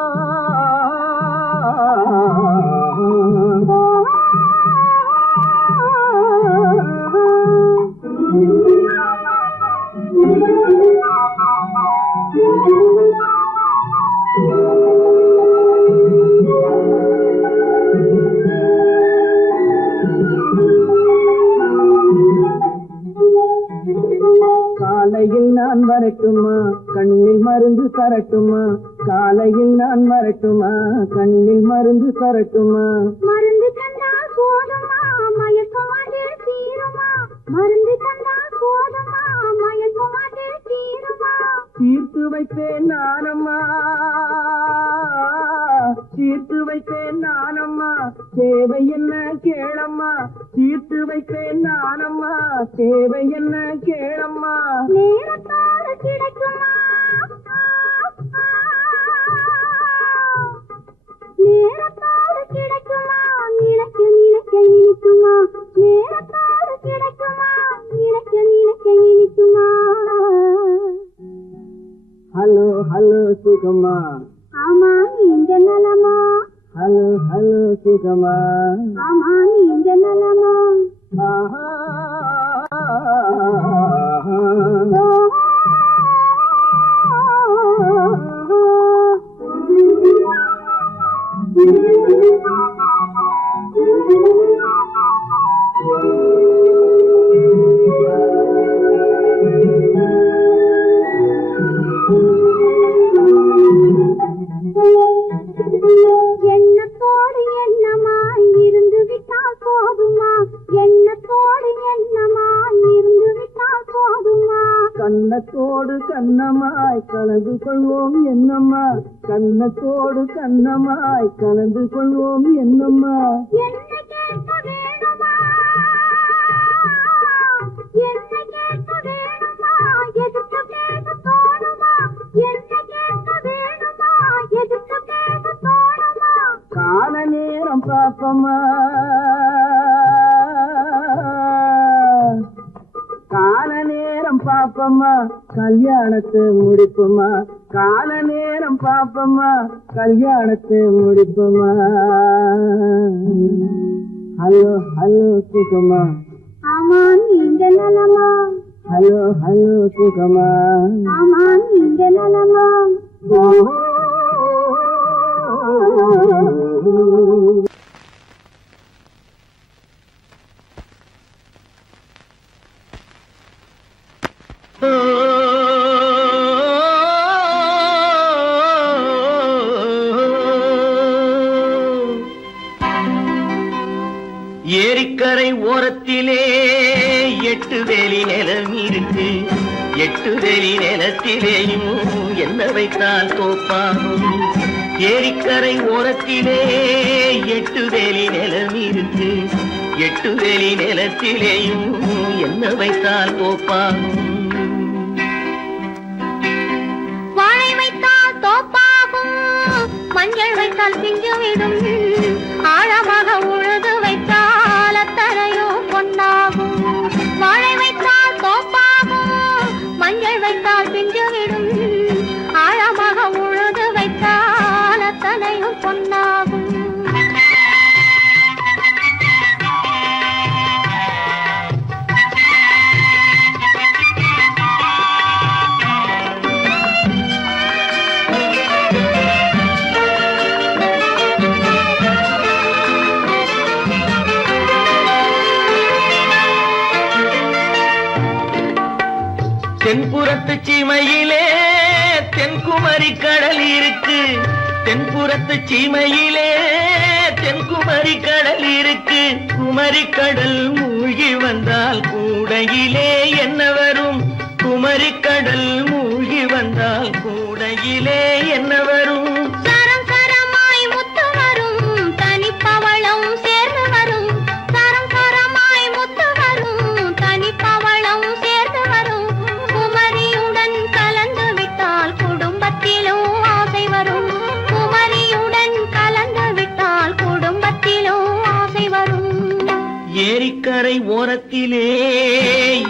காலையில் நான் வரட்டுமா கண்ணில் மருந்து தரட்டுமா காலையில் நான் வரட்டுமா கண்ணில் மருந்து தரட்டுமா மருந்து தந்தால் போதுமா மயக்கமாட்டே தீருமா மருந்து தந்தால் போதுமா மயக்கமாட்டே தீருமா தீர்த்து வைப்பேன் நானம்மா தீர்த்து வைப்பேன் நானம்மா தேவை என்ன கேளம்மா தீர்த்து வைப்பேன் நானம்மா தேவை என்ன கேளம்மா நேரத்தோடு கிடைக்குமா நேரத்தோடு கிடைக்குமா நினைக்க நினைக்க இனிக்குமா நேரத்தோடு கிடைக்குமா நினைக்க நினைக்க இனிக்குமா ஹலோ ஹலோ சுகமா ஆமா நீங்க நலமா ஹலோ ஹலோ சுகமா ஆமா நீங்க நலமா ஆஹா எண்ணத்தோடு எண்ணமாய் இருந்து விட்டால் போதுமா எண்ணத்தோடு எண்ணமாய் இருந்து விட்டால் போதுமா கண்ணத்தோடு கண்ணமாய் கலந்து கொள்வோம் என்னம்மா கண்ணத்தோடு கண்ணமாய் கலந்து கொள்வோம் என்னம்மா என்னை கேட்க வேணுமா என்னை கேட்க வேணுமா எதிர்த்து பேச தோணுமா என்னை கேட்க வேணுமா எதிர்த்து பேச தோணுமா கால நேரம் பாப்பமா கால நேரம் பாப்பம்மா கல்யாணத்தை முடிப்புமா கால நேரம் பாப்பம்மா கல்யாணத்தை முடிப்புமா ஹலோ ஹலோ சுகமா ஆமா நீங்க நலமா ஹலோ ஹலோ சுகமா ஆமா நீங்க நலமா ஏரிக்கரை ஓரத்திலே 8 வேலி நிலம் இருக்கு எட்டுதெளி நிலத்திலேயும் என்ன வைத்தால் தோப்பாகும் ஏரிக்கரை ஓரத்திலே எட்டுதெளி நிலம் இருக்கு எட்டுதெளி நிலத்திலேயும் என்ன வைத்தால் தோப்பாகும் வாழை வைத்தால் தோப்பாகும் மஞ்சள் வைத்தால் பிஞ்சுவிடும் ஆழமாக உழுது வைத்தால் அத்தனையோ பொன்னாகும் வாழை வைத்தால் தோப்பாகும் மஞ்சள் வைத்தால் பிஞ்சுவிடும் ஆழமாக உழுது வைத்தால் அத்தனையோ பொன்னாகும் தென்புறத்து சீமையிலே தென்குமரி கடல் இருக்கு தென்புறத்து சீமையிலே தென்குமரி கடல் இருக்கு குமரி கடல் மூழ்கி வந்தால் கூடையிலே என்ன வரும் குமரி கடல் மூழ்கி வந்தால் கூடையிலே என்ன வரும் சரம் சரமாய் முத்து வரும் தனிப்பவளம் சேர்ந்து வரும் சரம் சரமாய் முத்து வரும் தனிப்பவளம் சேர்ந்து வரும் குமரியுடன் கலந்து விட்டால் குடும்பத்திலும் ஆசை வரும் குமரியுடன் கலந்து விட்டால் குடும்பத்திலும் ஆசை வரும் ஏரிக்கரை ஓரத்திலே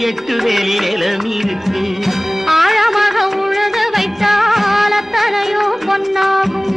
எட்டுதெளி நிலம் இருக்கு ஆழமாக உழுது வைத்தால் அத்தனையோ பொன்னாகும்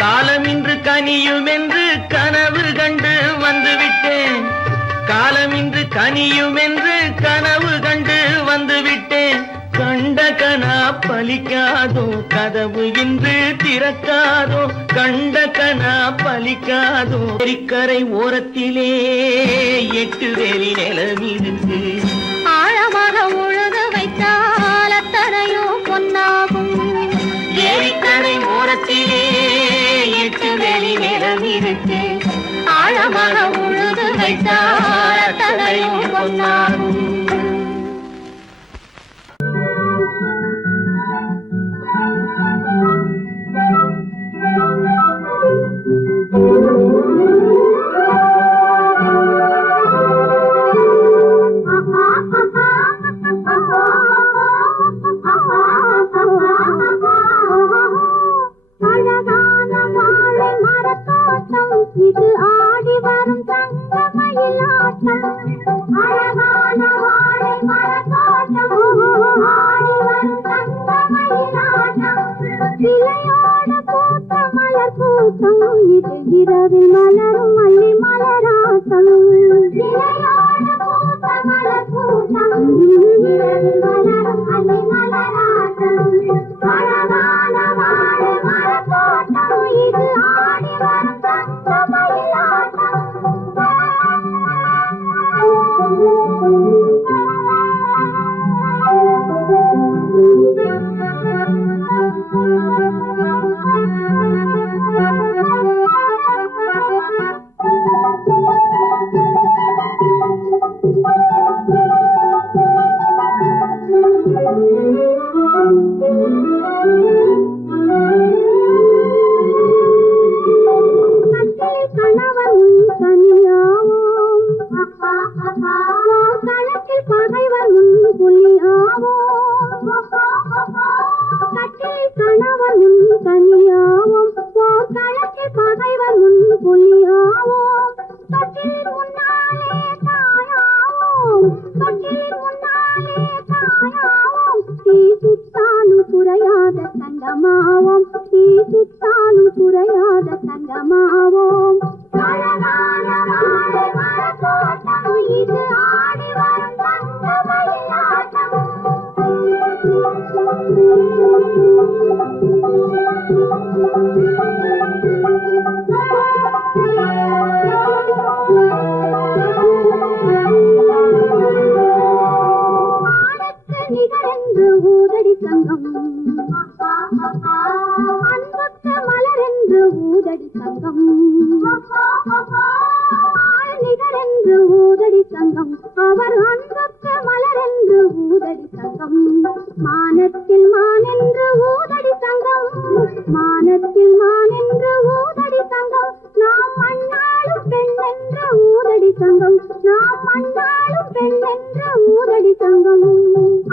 காலமின்று கனியும் என்று கனவு கண்டு வந்துவிட்டேன் காலமின்று கனியும் என்று கனவு கண்டு வந்துவிட்டேன் கண்ட கனா பலிக்காதோ கதவு இன்று திறக்காதோ கண்ட கனா பலிக்காதோ ஏரிக்கரை ஓரத்திலே எட்டுதெளி நிலம் இருக்கு ஆழமாக உழுது வைத்தால் அத்தனையோ பொன்னாகும் ஏரிக்கரை ஓரத்திலே எட்டுதெளி நிலம் இருக்கு ஆழமாக உழுது வைத்தால் அத்தனையோ பொன்னாகும் அழகான வாழை மரத்தோட்டம் இது ஆடி வரும் தங்கமயிலாட்டம் அழகான வாழை மரத்தோட்டம் ஆடி வரும் தங்கமயிலாட்டம் கிளையோடு பூத்த மலர் கூட்டம் இது இரவில் மலரும் மல்லி மலராட்டம் கிளையோடு பூத்த மலர் கூட்டம் இரவில் மலரும் மல்லி மலராட்டம் அழகான வாழை மரத்தோட்டம் இது ஆடி வரும் தங்கமயிலாட்டம் தங்கமும்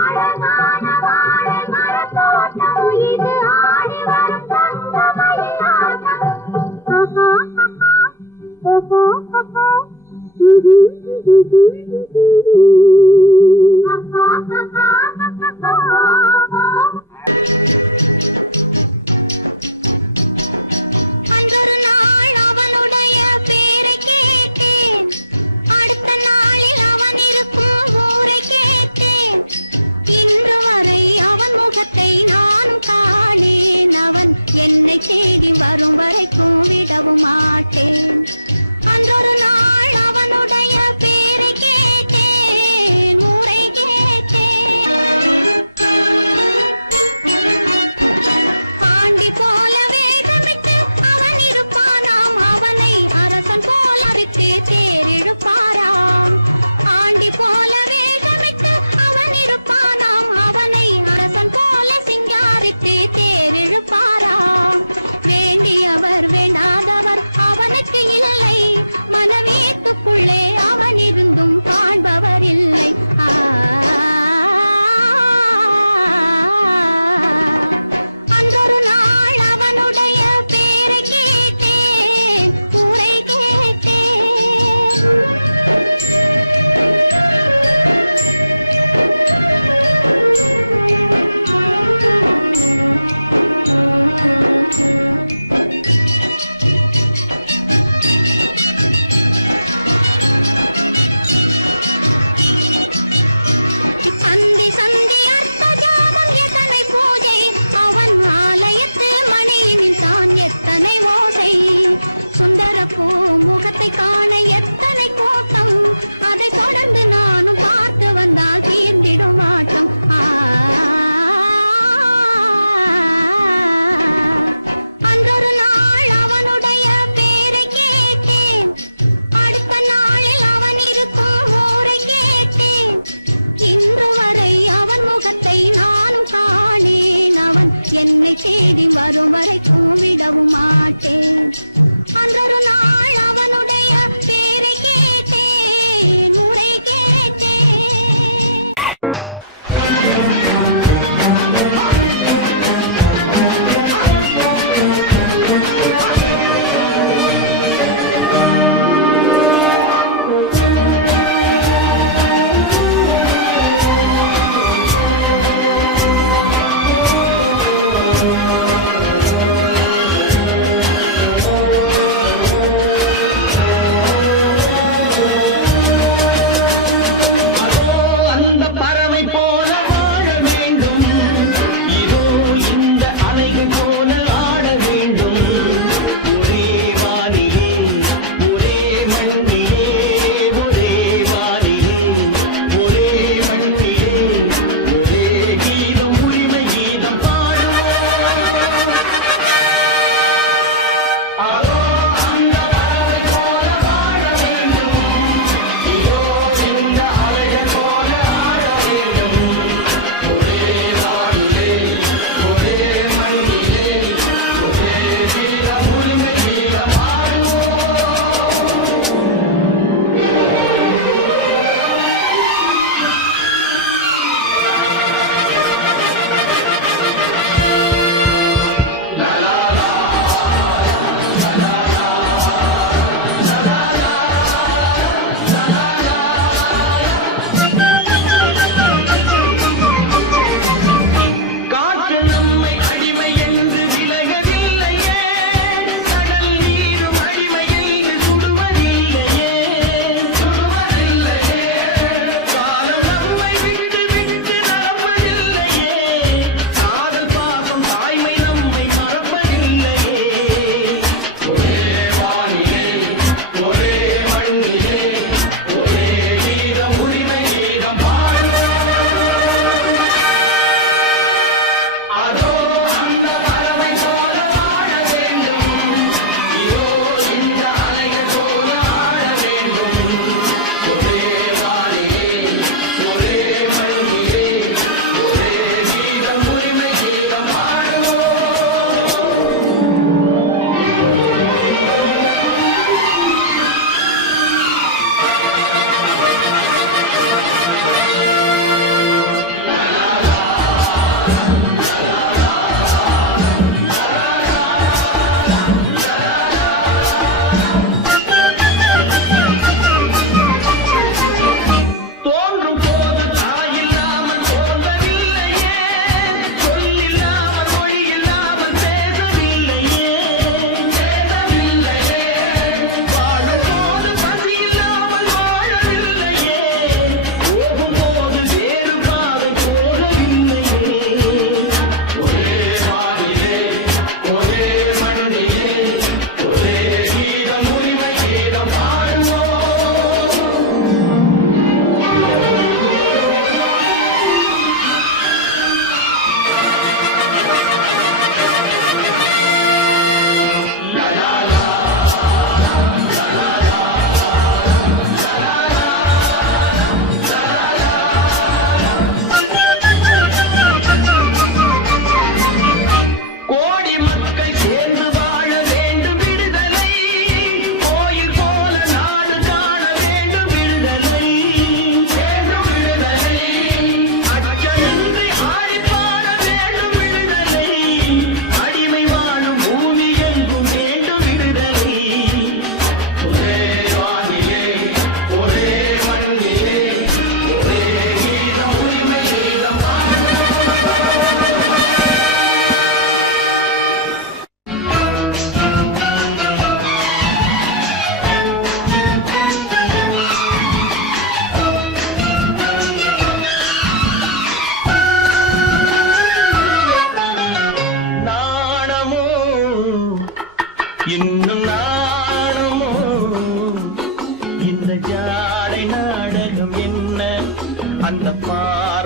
அழகான வாழை மரத்தோட்டம் இது ஆடி வரும் தங்கமயிலாட்டம். ஆஹா ஆஹா ஓஹோ ஓஹோ அன்றொரு நாள் அவனுடைய பேரை கேட்டேன், அடுத்த நாளில் அவன் இருக்கும் ஊரை கேட்டேன். இன்று வரை அவன் முகத்தை நானும் காணேன். அவன் என்னை தேடி வரும் வரைக்கும் விடவும் மாட்டேன். அன்றொரு நாள் அவனுடைய பேரை கேட்டேன், ஊரை கேட்டேன். ஆண்டி போல வேகமிட்டு அவன் இருப்பானாம், அவனை அரசன் போல அரித்து தேரிழுப்பாராம். ஆண்டி போல வேகமிட்டு அவன் இருப்பானாம், அவனை அரசன் போல சிங்காரித்து தேரிழுப்பாராம். வேண்டியவர் வேண்டாதவர் அவனுக்கு இல்லை, மனவீட்டுக்குள்ளே அவன் இருந்தும் காண்பவர் இல்லை. அன்றொரு நாள் அவனுடைய பேரை கேட்டேன், ஊரை கேட்டேன். சந்தி சந்தி அர்த்த ஜாமம் எத்தனை பூஜை, அவன் ஆலயத்து மணியினில் தான் எத்தனை ஓசை. சுந்தர பூ முகத்தை காண எத்தனை கூட்டம், அதை தொடர்ந்து நானும் பார்த்து வந்தால் தீர்ந்திடும் ஆட்டம். அன்றொரு நாள் அவனுடைய பேரை கேட்டேன், அடுத்த நாளில் அவன் இருக்கும் ஊரை கேட்டேன். இன்று வரை அவன் முகத்தை நானும் காணேன். அவன் என்னை தேடி வரும் வரைக்கும் விடவும் மாட்டேன். அன்றொரு நாள் அவனுடைய பேரை கேட்டேன், ஊரை கேட்டேன்.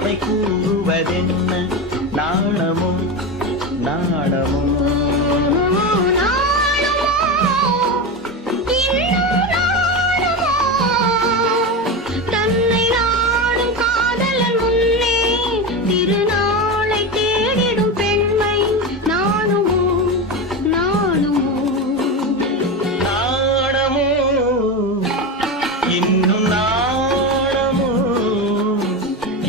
பார்வை கூறுவதென்ன நாணமோ நாணமோ இன்னும் நாணமோ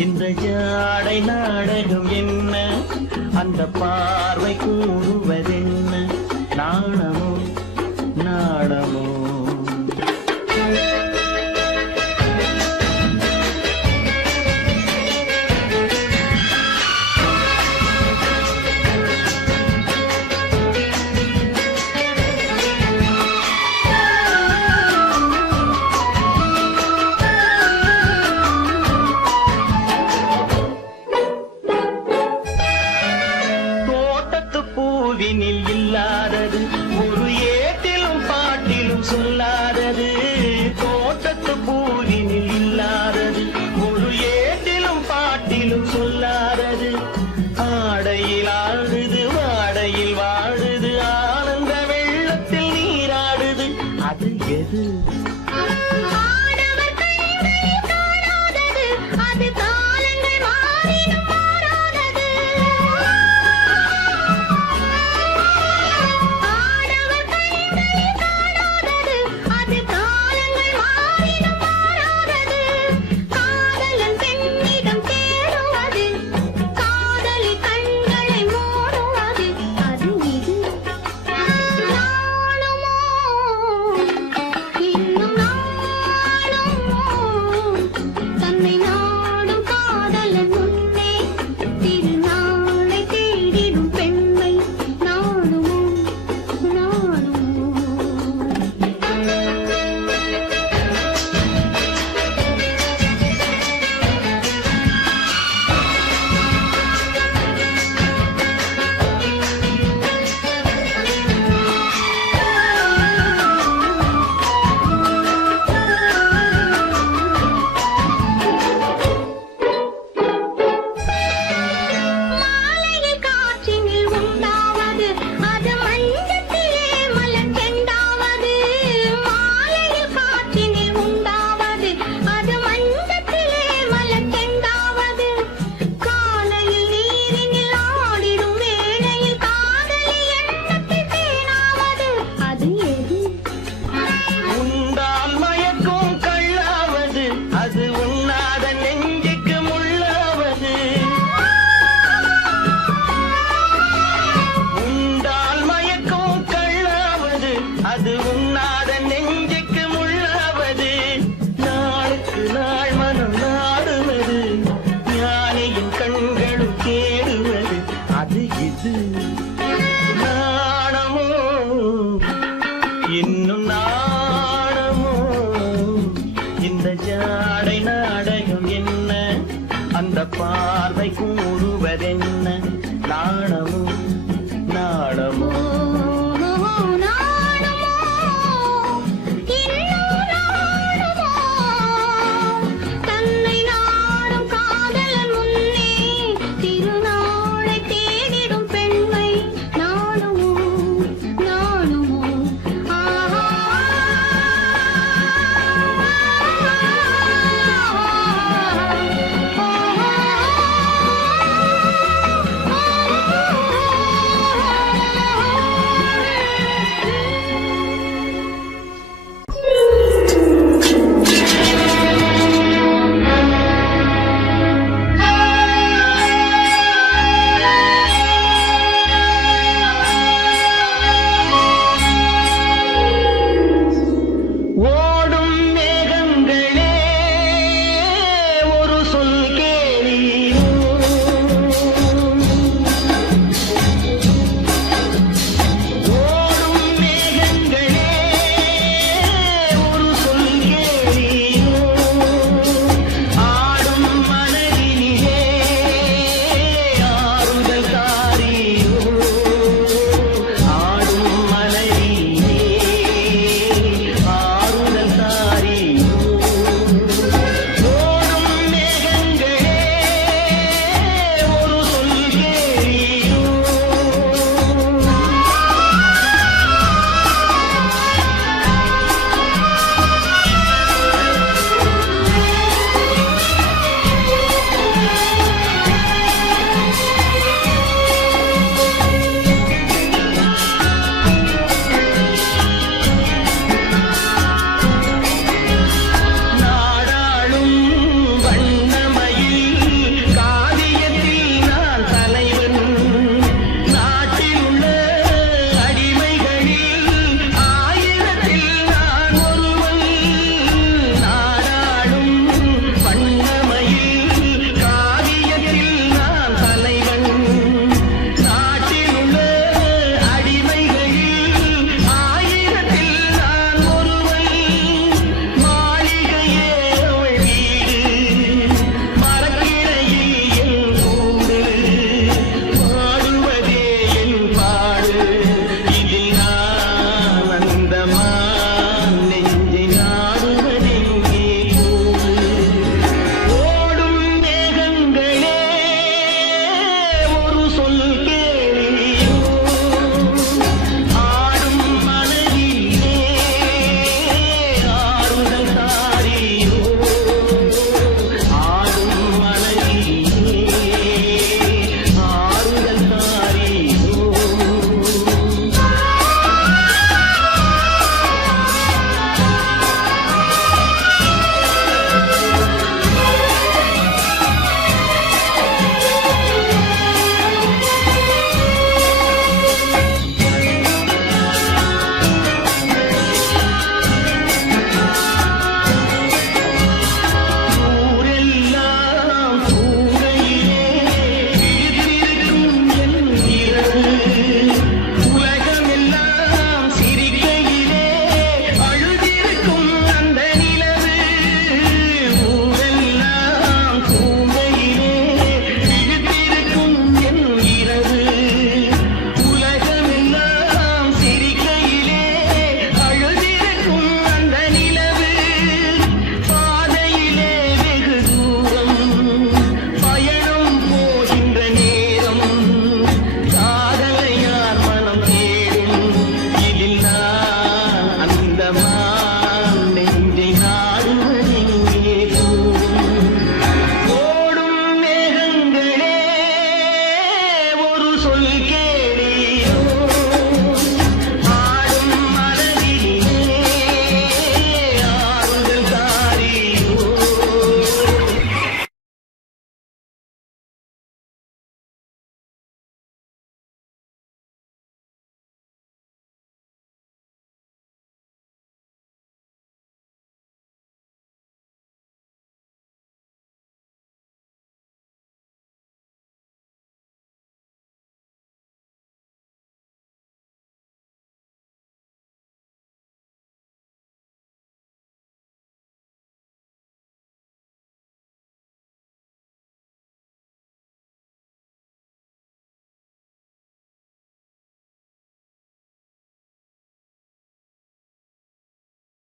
இந்த ஜாடை நாடகம் என்ன அந்த பார்வை கூறுவதென்ன நாணமோ நாணமோ தோட்டத்து பூவினில் இல்லாதது ஒரு ஏட்டிலும் பாட்டிலும் சொல்லாதது ஆடையில் ஆடுது வாடையில் வாடுது ஆனந்த வெள்ளத்தில் நீராடுது அது எது உண்டால் மயக்கும் கள்ளாவது அது உண்ணாத நெஞ்சுக்கு முள்ளாவது உண்டால் மயக்கும் கள்ளாவது அது உண்ணாத நெஞ்சுக்கு முள்ளாவது நாளுக்கு நாள் மனம் மாறுவது ஞானியின் கண்களும் கேடுவது அது இது நாணமோ இன்னும் நாணமோ இந்த ஜாடை நாடகம் என்ன அந்த பார்வை கூறுவதென்ன